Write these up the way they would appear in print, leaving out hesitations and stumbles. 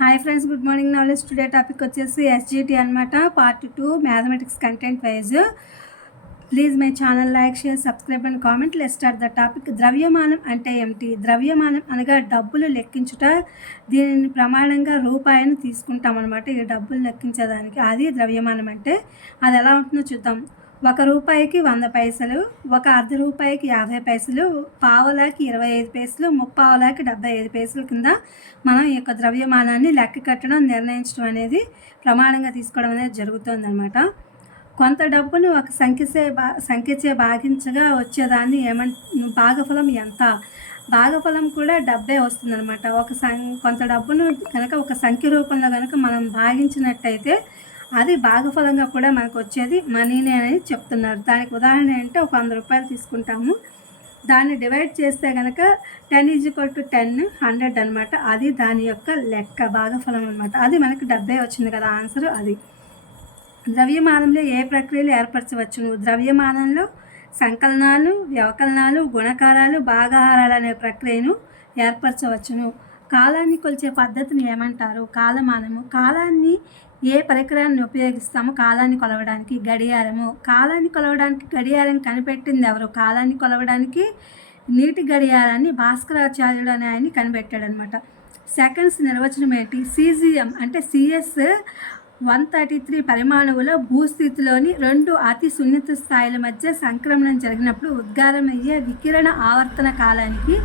Hi friends, good morning. Knowledge today topic వచ్చేసి SGT అనమాట. Part 2 mathematics content wise. Please my channel like, share, subscribe and comment. Let's start the topic. ద్రవ్యమానం అంటే ఏమిటి? ద్రవ్యమానం అనగా డబ్బులు లెక్కించుట. దీనిని ప్రమాణంగా రూపాయిని తీసుకుంటాం అనమాట. ఈ డబ్బులు లెక్కించేదానికి అది ద్రవ్యమానం అంటే. అది ఎలా ఉంటుందో చూద్దాం. 1 రూపాయికి 100 పైసలు, 1 అర్ధ రూపాయికి 50 పైసలు, పావలాకి 25 పైసలు, ముప్పావలాకి 75 పైసల కింద మనం ఈ యొక్క ద్రవ్యమానాన్ని లెక్క కట్టడం, నిర్ణయించడం అనేది ప్రమాణంగా తీసుకోవడం అనేది జరుగుతుందన్నమాట. కొంత డబ్బును ఒక సంఖ్యచే భాగించగా వచ్చేదాన్ని భాగఫలం ఎంత? భాగఫలం కూడా 70 వస్తుందన్నమాట. కొంత డబ్బును కనుక ఒక సంఖ్య రూపంలో కనుక మనం భాగించినట్టయితే అది భాగఫలంగా కూడా మనకు వచ్చేది మనీనే అనేది చెప్తున్నారు. దానికి ఉదాహరణ అంటే ఒక 100 రూపాయలు తీసుకుంటాము, దాన్ని డివైడ్ చేస్తే కనుక 10 = 10 100 అనమాట. అది దాని యొక్క లెక్క, భాగఫలం అనమాట. అది మనకి 70 వచ్చింది కదా ఆన్సర్. అది ద్రవ్యమానంలో ఏ ప్రక్రియలు ఏర్పరచవచ్చును? ద్రవ్యమానంలో సంకలనాలు, వ్యవకలనాలు, గుణకారాలు, భాగాహారాలు అనే ప్రక్రియను ఏర్పరచవచ్చును. కాలాన్ని కొలిచే పద్ధతిని ఏమంటారు? కాలమానము. కాలాన్ని ఏ పరికరాన్ని ఉపయోగిస్తాము కాలాన్ని కొలవడానికి? గడియారము. కాలాన్ని కొలవడానికి గడియారం కనిపెట్టింది ఎవరు? కాలాన్ని కొలవడానికి నీటి గడియారాన్ని భాస్కరాచార్యుడు అనే ఆయన కనిపెట్టాడనమాట. సెకండ్స్ నిర్వచనం ఏంటి? సీజిఎం అంటే సిఎస్ 133 పరిమాణువులో భూస్థితిలోని 2 అతి సున్నిత స్థాయిల మధ్య సంక్రమణం జరిగినప్పుడు ఉద్గారమయ్యే వికిరణ ఆవర్తన కాలానికి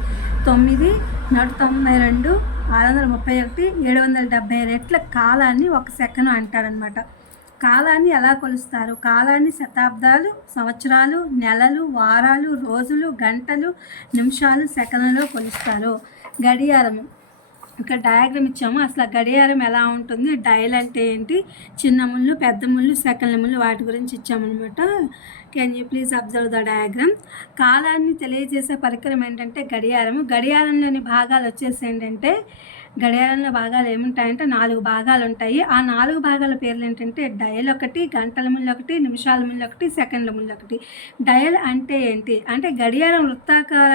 9, 192, 631, 770 రెట్ల కాలాన్ని 1 సెకను అంటారనమాట. కాలాన్ని ఎలా కొలుస్తారు? కాలాన్ని శతాబ్దాలు, సంవత్సరాలు, నెలలు, వారాలు, రోజులు, గంటలు, నిమిషాలు, సెకన్లలో కొలుస్తారు. గడియారము. ఇక్కడ డయాగ్రామ్ ఇచ్చాము. అసలు గడియారం ఎలా ఉంటుంది, డయల్ అంటే ఏంటి, చిన్న ముళ్ళు, పెద్ద ముళ్ళు, సెకండ్ల ముళ్ళు, వాటి గురించి ఇచ్చామన్నమాట. Can you please observe the diagram. కాలాన్ని తెలియజేసే పరికరం ఏంటంటే గడియారము. గడియారంలోని భాగాలు వచ్చేసి ఏంటంటే, గడియారంలో భాగాలు ఏముంటాయంటే 4 భాగాలు ఉంటాయి. ఆ 4 భాగాల పేర్లు ఏంటంటే డయల్ ఒకటి, గంటల ముళ్ళు ఒకటి, నిమిషాల ముళ్ళు ఒకటి, సెకండ్ల ముళ్ళు ఒకటి. డయల్ అంటే ఏంటి అంటే గడియారం వృత్తాకార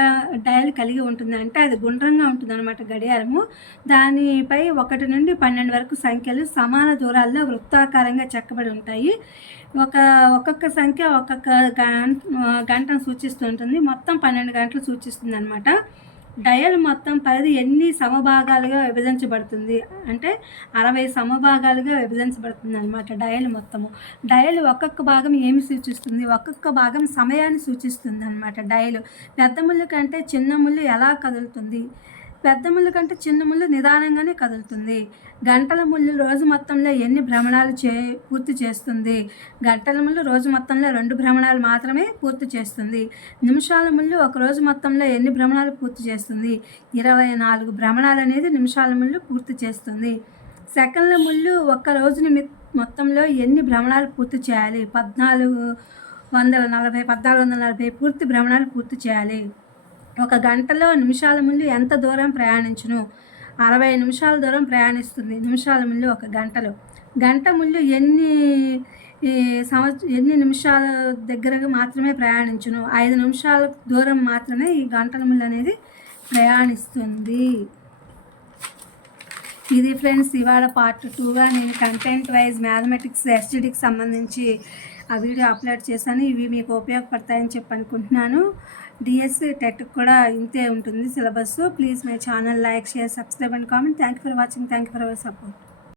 డయల్ కలిగి ఉంటుంది. అంటే అది గుండ్రంగా ఉంటుంది అనమాట గడియారము. దానిపై 1 నుండి 12 వరకు సంఖ్యలు సమాన దూరాల్లో వృత్తాకారంగా చెక్కబడి ఉంటాయి. ఒక్కొక్క సంఖ్య ఒక్కొక్క గంటను సూచిస్తూ ఉంటుంది. మొత్తం 12 గంటలు సూచిస్తుంది అనమాట. డయల్ మొత్తం పరిధి ఎన్ని సమభాగాలుగా విభజించబడుతుంది అంటే 60 సమభాగాలుగా విభజించబడుతుంది అనమాట డయల్ మొత్తము. డయల్ ఒక్కొక్క భాగం ఏమి సూచిస్తుంది? ఒక్కొక్క భాగం సమయాన్ని సూచిస్తుంది అనమాట. డయల్ పెద్ద ముళ్ళు కంటే చిన్న ముళ్ళు ఎలా కదులుతుంది? పెద్ద ముళ్ళు కంటే చిన్న ముళ్ళు నిదానంగానే కదులుతుంది. గంటల ముళ్ళు రోజు మొత్తంలో ఎన్ని భ్రమణాలు పూర్తి చేస్తుంది? గంటల ముళ్ళు రోజు మొత్తంలో 2 భ్రమణాలు మాత్రమే పూర్తి చేస్తుంది. నిమిషాల ముళ్ళు ఒక రోజు మొత్తంలో ఎన్ని భ్రమణాలు పూర్తి చేస్తుంది? 24 భ్రమణాలు అనేది నిమిషాల ముళ్ళు పూర్తి చేస్తుంది. సెకండ్ల ముళ్ళు ఒక్క రోజు మొత్తంలో ఎన్ని భ్రమణాలు పూర్తి చేయాలి? 1440 పూర్తి భ్రమణాలు పూర్తి చేయాలి. ఒక గంటలో నిమిషాల ముళ్ళు ఎంత దూరం ప్రయాణించును? 60 నిమిషాల దూరం ప్రయాణిస్తుంది నిమిషాల ముళ్ళు ఒక గంటలో. గంట ముళ్ళు ఎన్ని నిమిషాల దగ్గరగా మాత్రమే ప్రయాణించును? 5 నిమిషాల దూరం మాత్రమే ఈ గంటల ముళ్ళు అనేది ప్రయాణిస్తుంది. ఇది ఫ్రెండ్స్ ఇవాళ పార్ట్ 2గా నేను కంటెంట్ వైజ్ మ్యాథమెటిక్స్ ఎస్జిటికి సంబంధించి ఆ వీడియో అప్లోడ్ చేశాను. ఇవి మీకు ఉపయోగపడతాయని చెప్పి అనుకుంటున్నాను. డిఎస్సి టెట్ కూడా ఇంతే ఉంటుంది syllabus. Please my channel like, share, subscribe and comment. Thank you for watching. Thank you for our support.